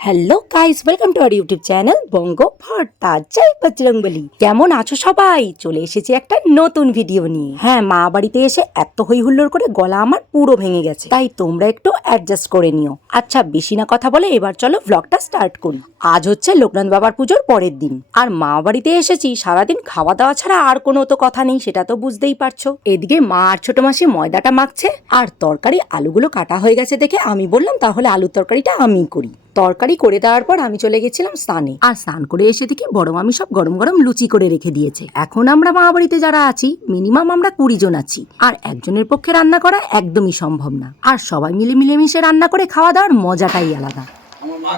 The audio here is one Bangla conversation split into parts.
Hello guys welcome to our YouTube channel Bongo Bhorta জয় বজরংবলী কেমন আছো সবাই? চলে এসেছি একটা নতুন ভিডিও নিয়ে। হ্যাঁ মা বাড়িতে এসে এত হই হুল্লোড় করে গলা আমার পুরো ভেঙে গেছে। তাই তোমরা একটু অ্যাডজাস্ট করে নিও। আচ্ছা বেশি না কথা বলে এবার চলো ভ্লগটা স্টার্ট করি। আজ হচ্ছে লোকনাথ বাবার পুজোর পরের দিন। আর মা বাড়িতে এসেছি, সারাদিন খাওয়া দাওয়া ছাড়া আর কোনো তো কথা নেই, সেটা তো বুঝতেই পারছ। এদিকে মা আর ছোট মাসি ময়দাটা মাখছে, আর তরকারি আলুগুলো কাটা হয়ে গেছে দেখে আমি বললাম, তাহলে আলুর তরকারিটা আমিই করি। তরকারি করে দেওয়ার পর আমি চলে গেছিলাম স্নানে। আর স্নান করে এসে দেখি বড় মামি সব গরম গরম লুচি করে রেখে দিয়েছে। এখন আমরা মা বাড়িতে যারা আছি মিনিমাম আমরা কুড়ি জন আছি। আর একজনের পক্ষে রান্না করা একদমই সম্ভব না। আর সবাই মিলে মিলেমিশে রান্না করে খাওয়া দাওয়ার মজাটাই আলাদা। আমার মা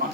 মা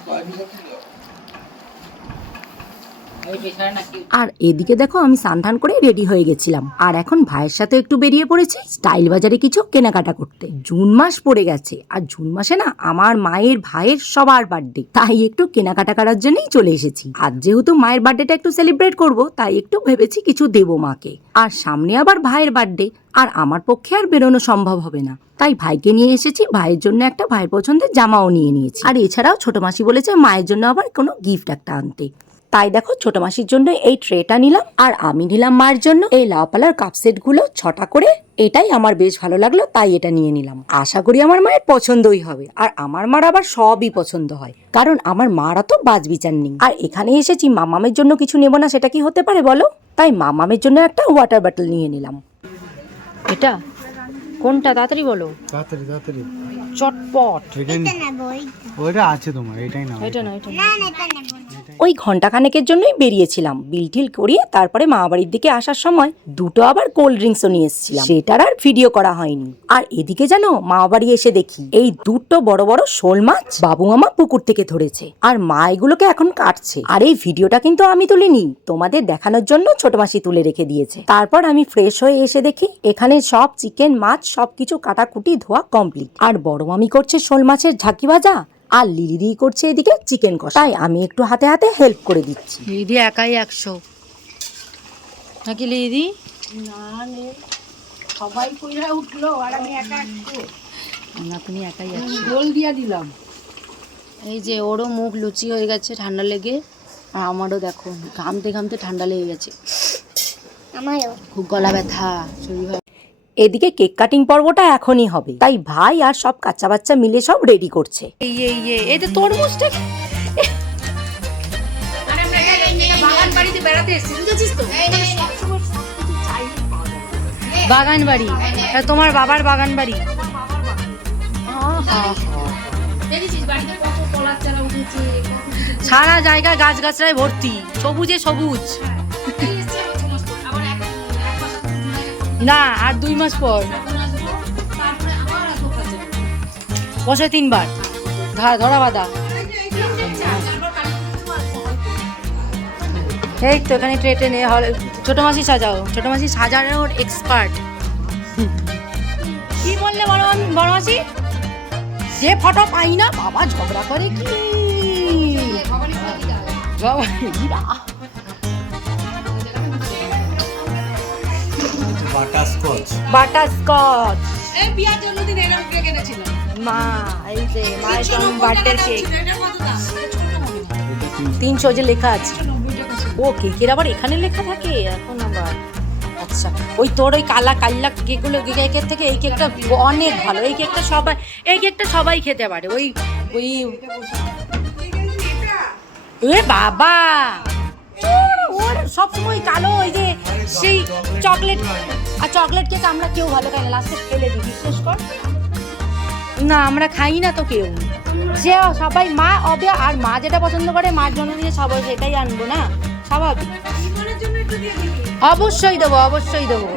আর এদিকে দেখো আমি সান্ধান করে রেডি হয়ে গেছিলাম। আর এখন ভাইয়ের সাথে একটু বেরিয়ে পড়েছি স্টাইল বাজারে কিছু কেনাকাটা করতে। জুন মাস পড়ে গেছে, আর জুন মাসে না আমার মায়ের ভাইয়ের সবার বার্থডে তাই একটু কেনাকাটা করার জন্যই চলে এসেছি। আর যেহেতু মায়ের বার্থডেটা একটু সেলিব্রেট করব, তাই একটু ভেবেছি কিছু দেবো মাকে। আর সামনে আবার ভাইয়ের বার্থডে আর আমার পক্ষে আর বেরোনো সম্ভব হবে না। তাই ভাইকে নিয়ে এসেছি, ভাইয়ের জন্য একটা ভাইয়ের পছন্দের জামাও নিয়ে নিয়েছি। আর এছাড়াও ছোট মাসি বলেছে মায়ের জন্য আবার কোনো গিফট একটা আনতে। তাই দেখো ছোট মাসির জন্য এই ট্রেটা নিলাম আর আমি নিলাম মায়ের জন্য। এই লাউপালার কাপ সেটগুলো ছটা করে, এটাই আমার বেশ ভালো লাগল, তাই এটা নিয়ে নিলাম। আশা করি আমার মায়ের পছন্দই হবে, আর আমার মার আবার সবই পছন্দ হয়, কারণ আমার মারা তো বাজ বিচার নেই। আর এখানে এসেছি, মামামের জন্য কিছু নেব না, সেটা কি হতে পারে বলো? তাই মামামের জন্য একটা ওয়াটার বটল নিয়ে নিলাম। এটা? কোনটা? তাড়াতাড়ি বলো। তাড়াতাড়ি তাড়াতাড়ি। চটপট। ওইটা আছে তোমার এটাই না এটা না এটা ওই ঘন্টাখানেকের জন্যই বেরিয়েছিলাম। বিল টিল করিয়ে তারপরে মা বাড়ির দিকে আসার সময় দুটো আবার কোল্ড ড্রিঙ্কসও নিয়ে এসেছিলাম। সেটার আর ভিডিও করা হয়নি। আর এদিকে জানো মা বাড়ি এসে দেখি এই দুটো বড় বড় শোল মাছ বাবু মামা পুকুর থেকে ধরেছে। আর মা এগুলোকে এখন কাটছে। আর এই ভিডিওটা কিন্তু আমি তুলিনি তোমাদের দেখানোর জন্য ছোট মাসি তুলে রেখে দিয়েছে। তারপর আমি ফ্রেশ হয়ে এসে দেখি এখানে সব চিকেন মাছ সবকিছু কাটাকুটি ধোয়া কমপ্লিট আর বড় মামি করছে শোল মাছের ঝাঁকি ভাজা আর লিলি করছে এদিকে চিকেন কষা। তাই আমি একটু হাতে হাতে হেল্প করে দিচ্ছি। লিদি একাই একশো। নাকি দিদি সবাই কইরা উঠল আর আমি একা না তুমি একাই একশো। গোল দিয়া দিলাম। এই যে ওরও মুখ লুচি হয়ে গেছে ঠান্ডা লেগে আর আমারও দেখো ঘামতে ঘামতে ঠান্ডা লেগে গেছে। আমারও। খুব গলা ব্যথা শরীর এদিকে কেক কাটিং পর্বটা এখনই হবে তাই ভাই আর সব কাচ্চা বাচ্চা মিলে সব রেডি করছে এই এই এই এই তো তরমুজটা বাগান বাড়িতে বেড়াতে এসেছি বুঝেছিস তো বাগান বাড়ি আর তোমার বাবার বাগান বাড়ি সারা জায়গা গাছ গাছরায় ভর্তি সবুজে সবুজ না আর দুই মাস পর। বছরে তিনবার। ধরা বাঁধা। এই তো এখানে ট্রেটে নে হল ছোট মাসি সাজাও। ছোট মাসি সাজানোর এক্সপার্ট কি বললে বড় বড় মাসি? যে ফটো পাই না বাবা ঝগড়া করে কি? ঝগড়া বাটারস্কচ এই বিয়ার জন্মদিন এরকম কেক এনেছিলাম মা এই যে মায়ের জন্য বার্থডে কেক তিনশো যে লেখা আছে। ও কেকের আবার এখানে লেখা থাকে? এখন আবার। আচ্ছা ওই তোর ওই কালা কাল্লা কেকগুলো কেকের থেকে এই কেকটা অনেক ভালো। এই কেকটা সবাই এই কেকটা সবাই খেতে পারে। ওই ওই এ বাবা! ওর সবসময় কালো ওই যে সেই চকলেট আর চকলেট কেক আমরা কেউ ভালো খাই না। লাস্টে ফেলে দিই বিশ্বাস কর। না আমরা খাই না তো কেউ। যে সবাই মা অবে আর মা যেটা পছন্দ করে মার জন্য দিয়ে সবাই সেটাই আনব না? স্বাভাবিক। অবশ্যই দেবো অবশ্যই দেবো।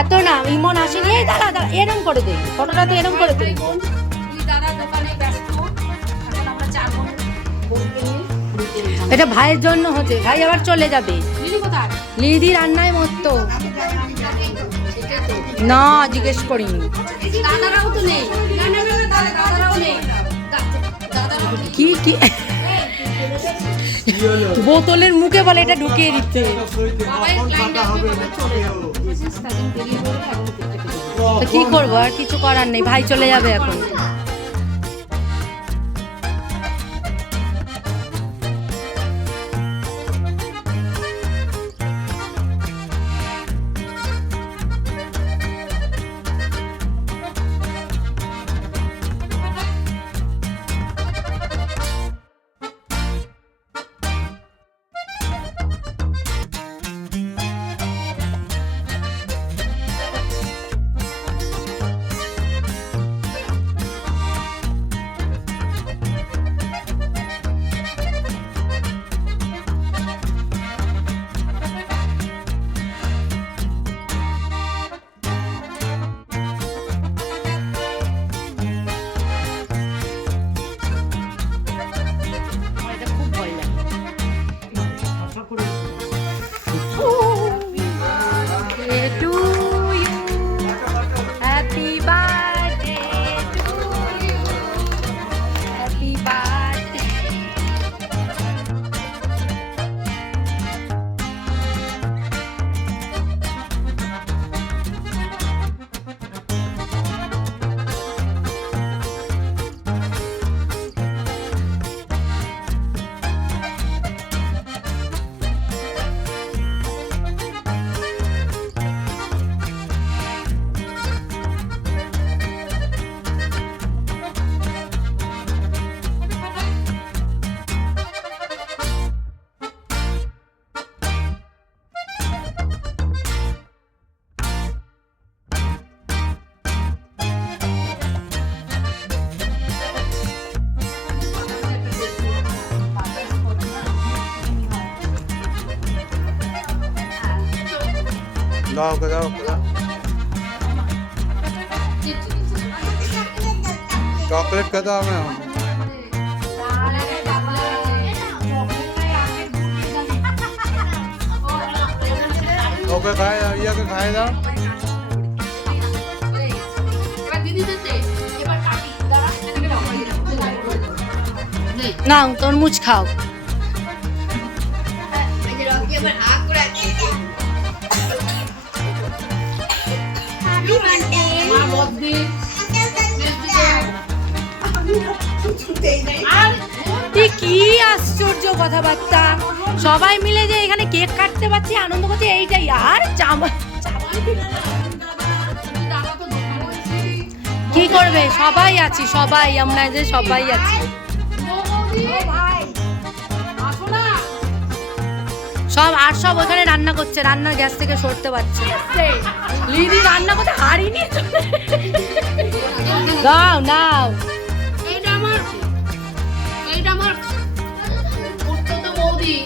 এত না ইমন আসেনি। এই দাঁড়া দাঁড়া এরম করে দে। ফটোটা তো এরম করে দে। এটা ভাইয়ের জন্য হচ্ছে ভাই আবার চলে যাবে। লিদি রান্নায় মতো না জিজ্ঞেস করিনি। কি কি? বোতলের মুখে বলে এটা ঢুকিয়ে দিচ্ছে কি করব? আর কিছু করার নেই। ভাই চলে যাবে এখন। দাও ওকে দাও ওকে দাও চকলেট খেতে হবে না ওকে খাই ইয়াকে খাই দাও এবার দিদি দিতে এবার কাটি দাঁড়া এটাকে দাও নেই না তরমুজ খাও মা বদ্দি কি আশ্চর্য কথাবার্তা? সবাই মিলে যে এখানে কেক কাটতে পারছি, আনন্দ করছি, এইটাই। আর জামা কি? করবে? সবাই আছি, সবাই, আমরা যে সবাই আছি। সব আর সব ওখানে রান্না করছে রান্নার গ্যাস থেকে সরতে পারছে। লিদি রান্না করতে হাড়ি নিয়ে চলে নাও নাও। এইটা আমার এইটা আমার তো বৌদি।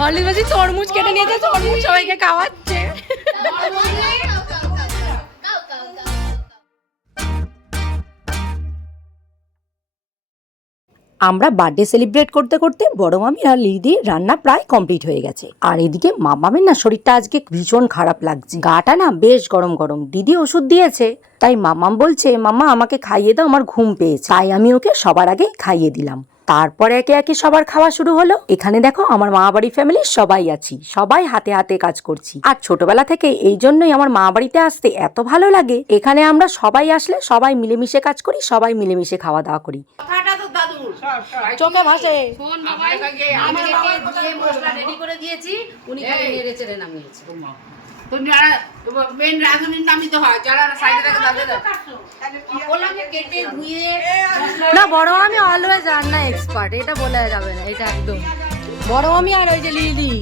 হলি বাজি তরমুজ কেটে নিয়েছে তরমুজ সবাইকে খাওয়াচ্ছে। আমরা বার্থডে সেলিব্রেট করতে করতে বড় মামি আর লিদির রান্না প্রায় কমপ্লিট হয়ে গেছে। আর এদিকে মামামের না শরীরটা আজকে ভীষণ খারাপ লাগছে। গাটা না বেশ গরম গরম। দিদি ওষুধ দিয়েছে। তাই মামাম বলছে মামা আমাকে খাইয়ে দাও আমার ঘুম পেয়েছে। তাই আমি ওকে সবার আগে খাইয়ে দিলাম। তারপরে একে একে সবার খাওয়া শুরু হলো। এখানে দেখো আমার মা বাড়ি ফ্যামিলির সবাই আছি সবাই হাতে হাতে কাজ করছি। আর ছোটবেলা থেকে এই জন্যই আমার মা বাড়িতে আসতে এত ভালো লাগে। এখানে আমরা সবাই আসলে সবাই মিলেমিশে কাজ করি সবাই মিলেমিশে খাওয়া দাওয়া করি। চোখে ভাসে। আমি মশলা রেডি করে দিয়েছি উনি নেড়ে চেড়ে নামিয়েছে। তো যারা মেন রাঁধুনির নামিতে হয় যারা সাইডে থাকে তাদের কেটে ধুয়ে না বড় আমি অলওয়েজ রান্না এক্সপার্ট এটা বলা যাবে না এটা একদম। বড় আমি আর ওই যে লিলি।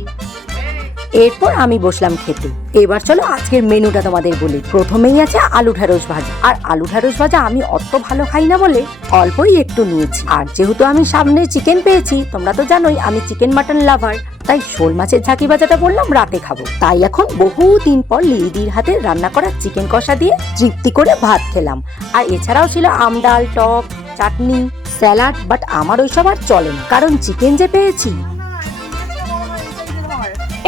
এরপর আমি বসলাম খেতে। এবার চলো আজকের মেনুটা তোমাদের বলি। প্রথমেই আছে আলু ঢ্যাঁড়স ভাজা। আর আলু ঢ্যাঁড়স ভাজা আমি অত ভালো খাই না বলে অল্পই একটু নিয়েছি। আর যেহেতু আমি সামনে চিকেন পেয়েছি তোমরা তো জানোই আমি চিকেন মাটন লাভার তাই শোল মাছের ঝাঁকি ভাজাটা বললাম রাতে খাব। তাই এখন বহু দিন পর লিদির হাতে রান্না করা চিকেন কষা দিয়ে তৃপ্তি করে ভাত খেলাম। আর এছাড়াও ছিল আমডাল টক চাটনি স্যালাড বাট আমার ওইসব আর চলে না কারণ চিকেন যে পেয়েছি।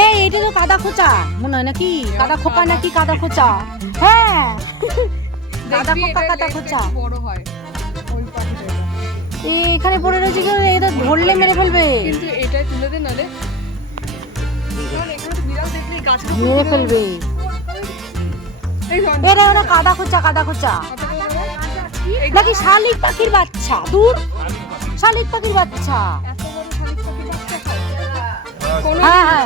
এই এটা তো কাদা খোঁচা মনে হয় নাকি? কাদা খোকা নাকি কাদা খোঁচা? হ্যাঁ। কাদা খোকা কাদা খোঁচা। বড় হয়। এখানে পড়ে রয়েছে এটা ধরলে মেরে ফেলবে। কিন্তু এটাই তুলে দে নালে তো বিড়াল দেখলে গাছ মেরে ফেলবে এটা হলো কাদা খোঁচা কাদা খোঁচা। নাকি শালিক পাখির বাচ্চা? দূর। শালিক পাখির বাচ্চা। হ্যাঁ হ্যাঁ।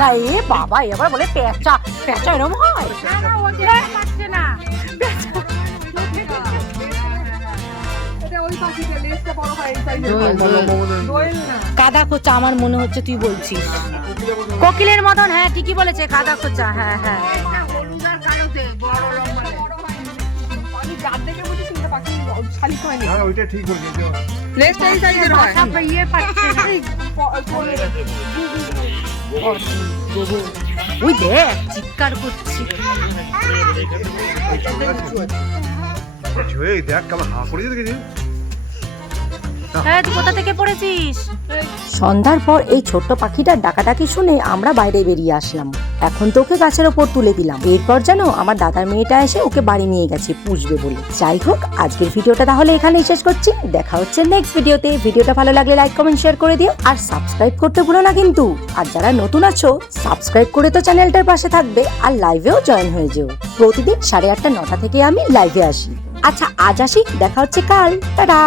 না এ বাবা এবার বলে পেঁচা। পেঁচা এরকম হয়? কাদা খোঁচা আমার মনে হচ্ছে তুই বলছিস। কোকিলের মতন হ্যাঁ ঠিকই বলেছে কাদা খোঁচা হ্যাঁ হ্যাঁ। হয়। দেখে। ওই চিৎকার করছি। দেখ কেমন হা দেখেছি হ্যাঁ তুই কোথা থেকে পড়েছিস? সন্ধ্যার পর এই ছোট্ট পাখিটার ডাকাডাকি শুনে আমরা বাইরে বেরিয়ে আসলাম। এখন তো ওকে গাছের ওপর তুলে দিলাম। এরপর যেন আমার দাদার মেয়েটা এসে ওকে বাড়ি নিয়ে গেছে পুষবে বলে। যাই হোক আজকের ভিডিওটা তাহলে এখানেই শেষ করছি। দেখা হচ্ছে নেক্সট ভিডিওতে। ভিডিওটা ভালো লাগলে লাইক কমেন্ট শেয়ার করে দিও। আর সাবস্ক্রাইব করতে ভুলো না কিন্তু। আর যারা নতুন আছো সাবস্ক্রাইব করে তো চ্যানেলটার পাশে থাকবে। আর লাইভেও জয়েন হয়ে যেও। প্রতিদিন সাড়ে আটটা নটা থেকে আমি লাইভে আসি। আচ্ছা আজ আসি। দেখা হচ্ছে কাল। টাটা